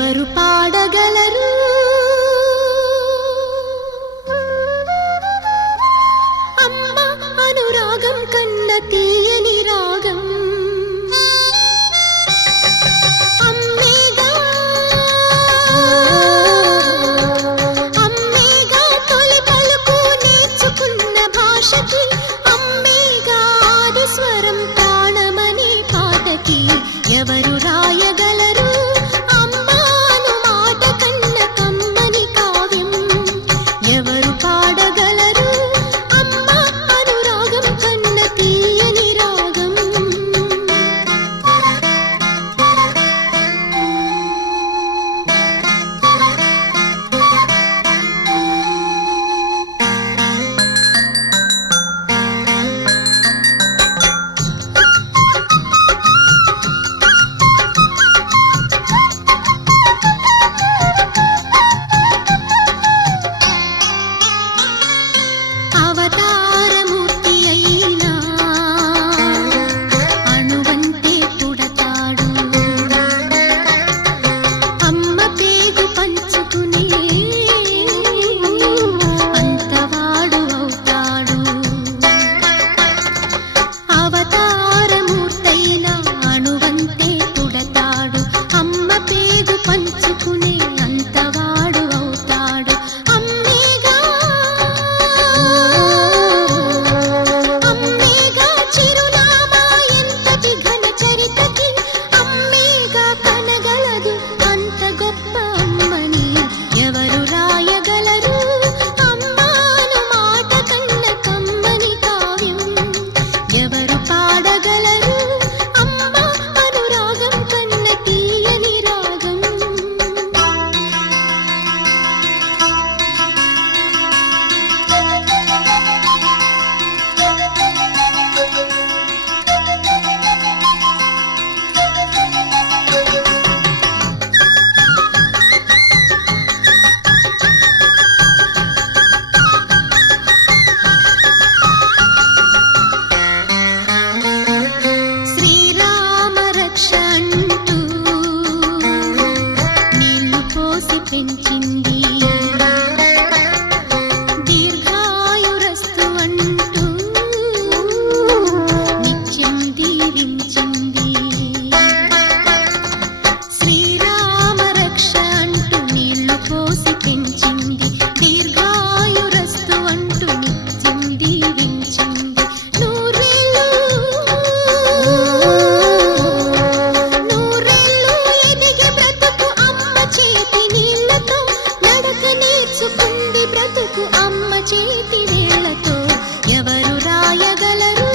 ఎవరు పాడగలరు? అమ్మ అనురాగం కన్న తీయని రాగం అమ్మేగా, అమ్మేగా తొలి పలుకు నేర్చుకున్న భాషకి, అమ్మేగా ఆది స్వరం ప్రాణమనే పాటకి. ఎవరు రాయగలరు అమ్మాను మాట కన్న కమ్మని కావ్యం? ఎవరు పాడగలరు అమ్మ అనురాగం కన్న తీయని రాగం? అవతారమూర్తి అయినా అణువంతే పుడతాడు, అమ్మ పేగు పంచుకునే అంతవాడు అవుతాడు. అవతారమూర్తైనా అణువంతే పుడతాడు, అమ్మ పేగు పంచుకునే అంతవాడు అవుతాడు. అమ్మేగా, అమ్మేగా చిరునామా ఎంతటి ఘన చరితకి, అమ్మేగా కనగలదు అంత గొప్ప అమ్మని. ఎవరు రాయగలరు అమ్మాను మాట కన్న కమ్మని కావ్యం? ఎవరు పాడగలరు అమ్మ అనురాగం కన్న తీయని రాగం? శ్రీరామ రక్ష అంటూ నీళ్లు పోసి పెంచింది, దీర్ఘాయురస్తు అంటూ నిత్యం దీవించింది. శ్రీరామ రక్ష అంటూ నీళ్లు పోసి పెంచింది, దీర్ఘాయురస్తు అంటూ నిత్యం దీవించింది. నూరేళ్ళు నూరేళ్ళు ఎదిగే బ్రతుకు అమ్మ చేతి నీళ్లతో, నడక నేర్చుకుంది బ్రతుకు అమ్మ చేతి